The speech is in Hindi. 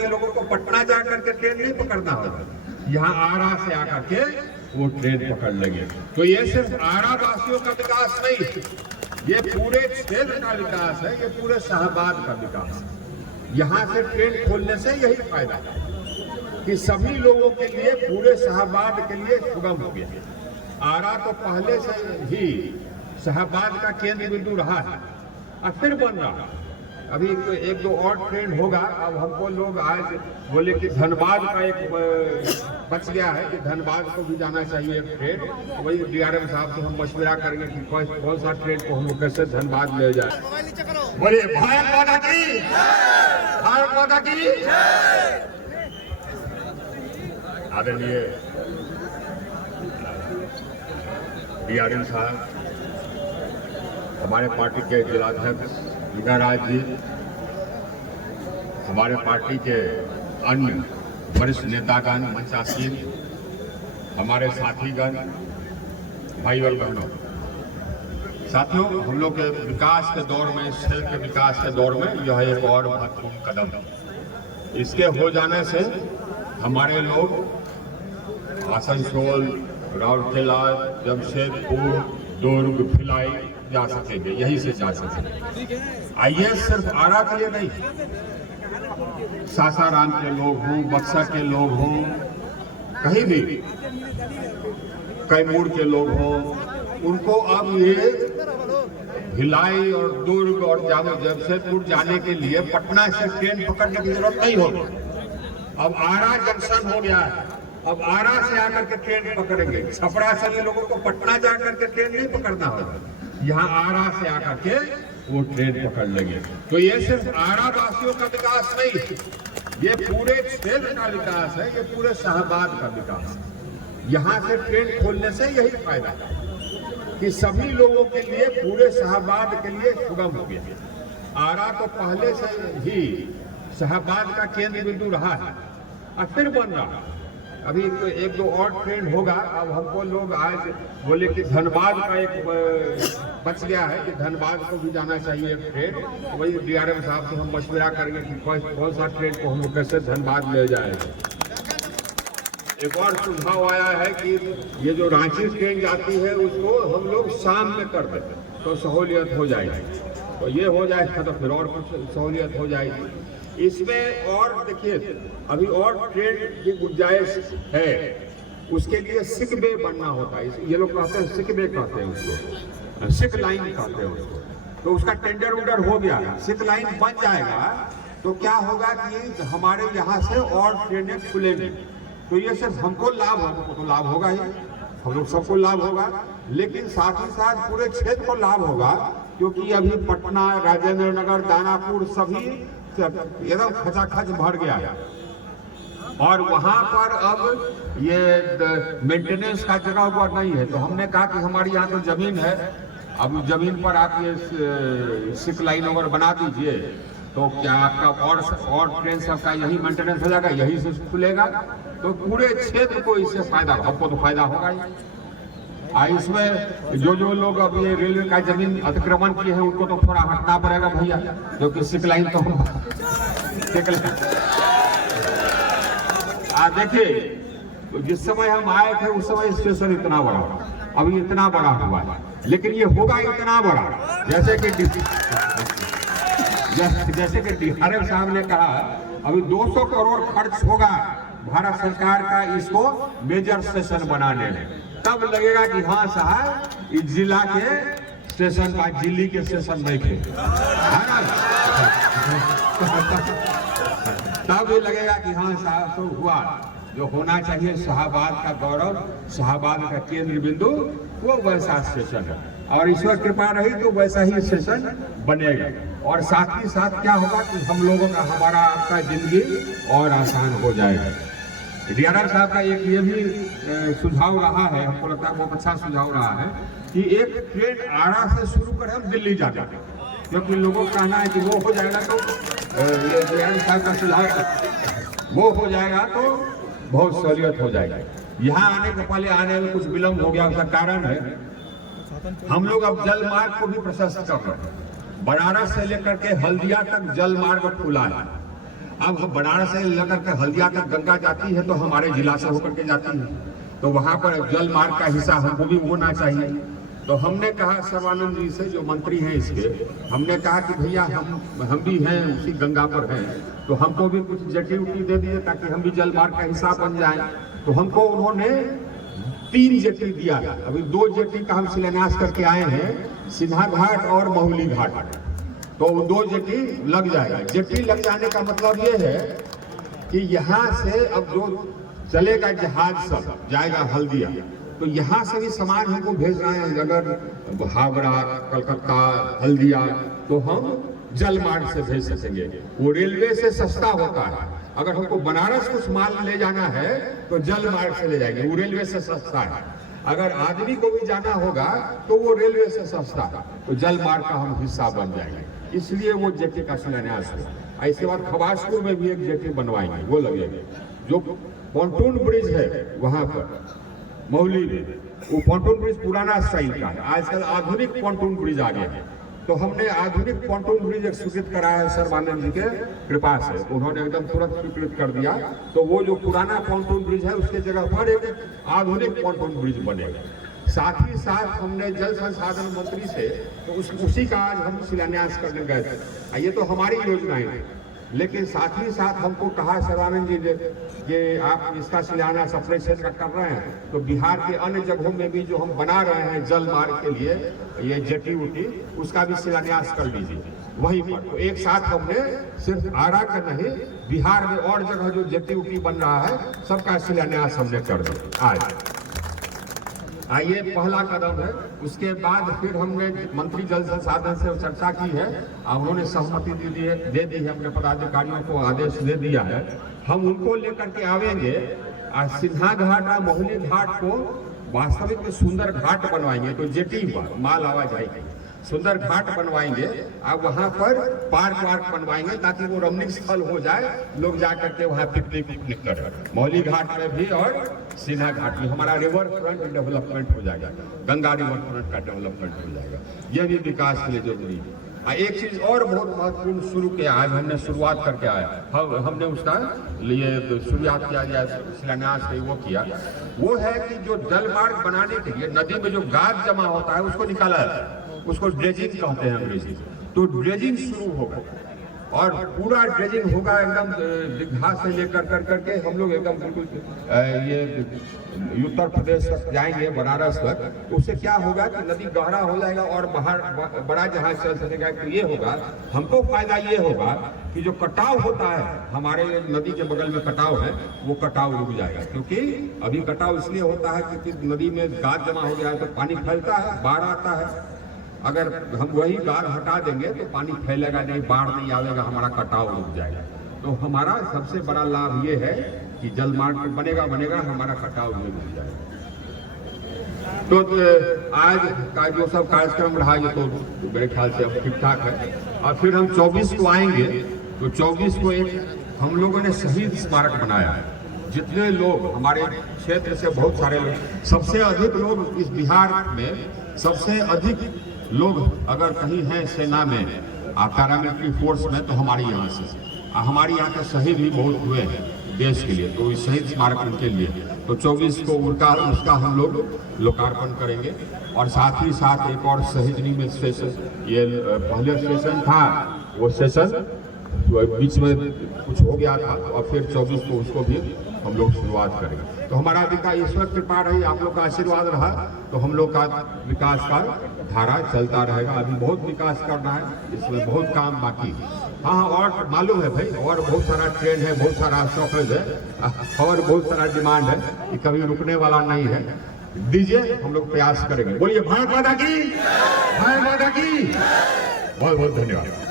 सभी लोगों को पटना जा करके ट्रेन नहीं पकड़ना होगा, यहाँ आरा से आकर के वो ट्रेन पकड़ लेंगे। तो ये सिर्फ आरा वासियों का विकास नहीं, ये पूरे क्षेत्र का विकास है, ये पूरे शाहबाद का विकास है। यहाँ से ट्रेन खोलने से यही फायदा है कि सभी लोगों के लिए, पूरे शाहबाद के लिए सुगम हो गया। आरा तो पहले से ही शाहबाद का केंद्र बिंदु रहा है और फिर बन रहा है। अभी एक दो और ट्रेन होगा। अब हमको लोग आज बोले कि धनबाद का एक बच गया है कि धनबाद को भी जाना चाहिए एक ट्रेन, तो वही डीआरएम साहब से हम मशवरा करेंगे कि कौन सा ट्रेन को हम कैसे धनबाद ले जाए। बोलिए भारत माता की, भारत माता की। आदरणीय डीआरएम साहब, हमारे पार्टी के जिलाध्यक्ष राज जी, हमारे पार्टी के अन्य वरिष्ठ नेतागण, मंचासीन, हमारे साथीगण, भाई और बहनों, साथियों, हम लोग के विकास के दौर में, इस क्षेत्र के विकास के दौर में यह एक और महत्वपूर्ण कदम है। इसके हो जाने से हमारे लोग आसनसोल, राउरकेला, जमशेदपुर, दुर्ग, भिलाई जा सकेंगे, यहीं से जा सकेंगे। आइए सिर्फ आरा के लिए नहीं, सासाराम के लोग हों, बक्सर के लोग हों, कहीं भी कैमूर के लोग हों, उनको अब ये भिलाई और दुर्ग और जमशेदपुर जाने के लिए पटना से ट्रेन पकड़ने की जरूरत नहीं होगी। अब आरा जंक्शन हो गया है, अब आरा से आकर के ट्रेन पकड़ेंगे। छपरा से भी लोगों को पटना जा करके ट्रेन नहीं पकड़ना होगा, यहाँ आरा से आकर के वो ट्रेन पकड़ लेंगे। तो ये सिर्फ आरा वासियों का विकास नहीं, ये पूरे क्षेत्र का विकास है, ये पूरे शाहबाद का विकास है। यहाँ से ट्रेन खोलने से यही फायदा है कि सभी लोगों के लिए, पूरे शाहबाद के लिए सुगम हो गया। आरा तो पहले से ही शाहबाद का केंद्र बिंदु रहा है और फिर बन रहा है। अभी एक दो और ट्रेन होगा। अब हमको लोग आज बोले कि धनबाद का एक बच गया है कि धनबाद को भी जाना चाहिए एक ट्रेन, तो वही डीआरएम साहब से हम मशवरा करेंगे कि कौन सा ट्रेन को हम कैसे धनबाद ले जाएंगे। एक और सुझाव आया है कि ये जो रांची ट्रेन जाती है उसको हम लोग शाम में कर देते तो सहूलियत हो जाएगी, तो ये हो जाएगा तो फिर और कुछ सहूलियत हो जाएगी इसमें। और देखिए, अभी और ट्रेन की गुंजाइश है, उसके लिए सिक बे बनना होता है। ये लोग कहते हैं सिक बे, कहते हैं उसको, सिक लाइन कहते हैं उसको। तो उसका टेंडर उंडर हो गया है, सिक लाइन बन जाएगा तो क्या होगा कि हमारे यहाँ से और ट्रेनें खुलेंगी। तो ये सिर्फ हमको लाभ होगा, तो लाभ होगा ही, हम लोग सबको लाभ होगा, लेकिन साथ ही साथ पूरे क्षेत्र को लाभ होगा, क्योंकि अभी पटना, राजेंद्र नगर, दानापुर सभी एकदम खचाखच भर गया है और वहां पर अब ये मेंटेनेंस का जगह हुआ नहीं है। तो हमने कहा कि हमारी यहाँ तो जमीन है, अब जमीन पर आप ये सिक लाइन वगैरह बना दीजिए, तो क्या आपका और ट्रेन सबका यही मेंटेनेंस हो जाएगा, यही से खुलेगा, तो पूरे क्षेत्र को इससे फायदा, हमको तो फायदा होगा ही। इसमें जो लोग अब ये रेलवे का जमीन अतिक्रमण किए हैं उनको तो थोड़ा हटना पड़ेगा भैया, जो कि सिक लाइन तो देखिए, जिस समय हम आए थे उस समय स्टेशन इतना बड़ा, अभी इतना बड़ा हुआ है, लेकिन ये होगा इतना बड़ा जैसे कि डीआरएम साहब ने कहा, अभी 200 करोड़ खर्च होगा भारत सरकार का इसको मेजर स्टेशन बनाने में। तब लगेगा कि हाँ साहब, इस जिला के स्टेशन का, दिल्ली के स्टेशन नहीं थे, तब ये लगेगा कि हाँ साहब तो हुआ जो होना चाहिए। शाहबाद का गौरव, शाहबाद का केंद्र बिंदु वो वैसा स्टेशन है, और ईश्वर कृपा रही तो वैसा ही स्टेशन बनेगा। और साथ ही साथ क्या होगा कि हम लोगों का, हमारा आपका जिंदगी और आसान हो जाएगा। डीआरएम साहब का एक ये भी सुझाव रहा है, हमको लगता है बहुत अच्छा सुझाव रहा है कि एक ट्रेन आरा से शुरू कर हम दिल्ली जाते हैं, क्योंकि लोगों का कहना है कि वो हो जाएगा तो डीआरएम साहब का सुझाव वो हो जाएगा तो बहुत सहूलियत हो जाएगी। यहाँ आने के पहले आने में कुछ विलम्ब हो गया, उसका कारण है हम लोग अब जल मार्ग को भी प्रशस्त कर रहे हैं। बनारस से लेकर के हल्दिया तक जल मार्ग खुला है, अब हम बनारस से लेकर के हल्दिया तक गंगा जाती है तो हमारे जिला से होकर के जाती है, तो वहाँ पर जल मार्ग का हिस्सा हमको भी होना चाहिए। तो हमने कहा सर्बानंद जी से, जो मंत्री हैं इसके, हमने कहा कि भैया हम भी हैं, उसी गंगा पर हैं, तो हमको भी कुछ जेटी उटी दे दिए ताकि हम भी जल मार्ग का हिस्सा बन जाएं। तो हमको उन्होंने 3 जेटी दिया। अभी 2 जेटी का हम शिलान्यास करके आए हैं, सिन्हा घाट और महुली घाट, तो 2 जेटी लग जाएगा। जेटी लग जाने का मतलब ये है कि यहाँ से अब जो चलेगा जहाज सब जाएगा हल्दिया, तो यहाँ से भी सामान हमको भेज रहे हैं, अगर हावड़ा, कलकत्ता, हल्दिया, तो हम जल मार्ग से भेज सकेंगे। वो रेलवे से सस्ता होता है। अगर हमको बनारस कुछ माल ले जाना है तो जल मार्ग से ले जाएंगे, वो रेलवे से सस्ता है। अगर आदमी को भी जाना होगा तो वो रेलवे से सस्ता है, तो जल मार्ग का हम हिस्सा बन जाएंगे। इसलिए वो जेटी का शिलान्यास हुआ। इसके बाद खबासपुर में भी एक जेटी बनवाएंगे, वो लगेगी। जो पॉन्टून ब्रिज है वहां पर मौली में, वो पॉन्टून ब्रिज पुराना स्टाइल का है, आजकल आधुनिक पॉन्टून ब्रिज आ गया है। तो हमने आधुनिक पॉन्टून ब्रिज एक स्वीकृत कराया है सर्बानंद जी के कृपा से, उन्होंने एकदम तुरंत स्वीकृत कर दिया। तो वो जो पुराना पॉन्टून ब्रिज है उसके जगह पर एक आधुनिक पॉन्टून ब्रिज बनेगा। साथ ही साथ हमने जल संसाधन मंत्री से तो उसी का आज हम शिलान्यास करने गए थे। ये तो हमारी योजनाएं हैं, लेकिन साथ ही साथ हमको कहा सर्बानंद जी ने कि आप इसका शिलान्यास अपने क्षेत्र का कर रहे हैं, तो बिहार के अन्य जगहों में भी जो हम बना रहे हैं जल मार्ग के लिए ये जेटी उटी, उसका भी शिलान्यास कर लीजिए वहीं पर। तो एक साथ हमने सिर्फ आरा का नहीं, बिहार में और जगह जो जेटी उटी बन रहा है सबका शिलान्यास हमने कर दिया आज। ये पहला कदम है। उसके बाद फिर हमने मंत्री जल संसाधन से चर्चा की है, उन्होंने सहमति दे दी है, अपने पदाधिकारियों को आदेश दे दिया है। हम उनको लेकर के आवेंगे और सिन्हा घाट और महुली घाट को वास्तविक में सुंदर घाट बनवाएंगे, तो जेटी माल आवाज आएगी, सुंदर घाट बनवाएंगे। अब वहाँ पर पार्क वार्क बनवाएंगे ताकि वो रमणीक स्थल हो जाए, लोग जा करके वहाँ पिकनिक करें। मौली घाट में भी और सिन्हा घाट में हमारा रिवर फ्रंट डेवलपमेंट हो जाएगा, गंगा रिवर फ्रंट का डेवलपमेंट हो जाएगा। ये भी विकास के लिए जरूरी है। एक चीज और बहुत महत्वपूर्ण शुरू किया, आज हमने शुरुआत करके आया, हमने उसका लिए शुरुआत किया गया, शिलान्यास वो किया, वो है कि जो जल मार्ग बनाने के लिए नदी में जो गाद जमा होता है उसको निकाला जाता है, उसको ड्रेजिंग कहते हैं अंग्रेजी। तो ड्रेजिंग शुरू होगा और पूरा ड्रेजिंग होगा एकदम दीघा से लेकर करके हम लोग एकदम बिल्कुल ये उत्तर प्रदेश तक जाएंगे, बनारस तक। तो उससे क्या होगा कि नदी गहरा हो जाएगा और बाहर बड़ा जहाज चल सकेगा। तो ये होगा, हमको फायदा ये होगा कि जो कटाव होता है हमारे नदी के बगल में कटाव है, वो कटाव रुक जाएगा। क्योंकि अभी कटाव इसलिए होता है क्योंकि नदी में गाद जमा हो गया है, तो पानी फैलता है, बाढ़ आता है। अगर हम वही गाद हटा देंगे तो पानी फैलेगा नहीं, बाढ़ नहीं आएगा, हमारा कटाव रुक जाएगा। तो हमारा सबसे बड़ा लाभ ये है कि जल मार्ग बनेगा, हमारा कटाव नहीं रुक जाएगा। तो आज का जो सब कार्यक्रम रहा ये तो मेरे ख्याल से अब ठीक ठाक है। और फिर हम 24 को आएंगे, तो 24 को एक हम लोगों ने शहीद स्मारक बनाया है। जितने लोग हमारे क्षेत्र से, बहुत सारे लोग, सबसे अधिक लोग इस बिहार में, सबसे अधिक लोग अगर कहीं हैं सेना में, पैरामिलिट्री फोर्स में, तो हमारे यहाँ से, हमारे यहाँ के शहीद भी बहुत हुए हैं देश के लिए, तो इस शहीद स्मारक उनके लिए। तो 24 को उसका हम लोग लोकार्पण करेंगे। और साथ ही साथ एक और शहीदनी में स्टेशन, ये पहले स्टेशन था, वो स्टेशन बीच में कुछ हो गया था, और फिर 24 को उसको भी हम लोग शुरुआत करेंगे। तो हमारा विकास, ईश्वर कृपा रही, आप लोग का आशीर्वाद रहा, तो हम लोग का विकास का धारा चलता रहेगा। अभी बहुत विकास करना है, इसमें बहुत काम बाकी है। हाँ, और मालूम है भाई, और बहुत सारा ट्रेंड है, बहुत सारा शॉकेज है, और बहुत सारा डिमांड है कि कभी रुकने वाला नहीं है। दीजिए, हम लोग प्रयास करेंगे। बोलिए भारत माता की, भारत माता की। बहुत बहुत धन्यवाद।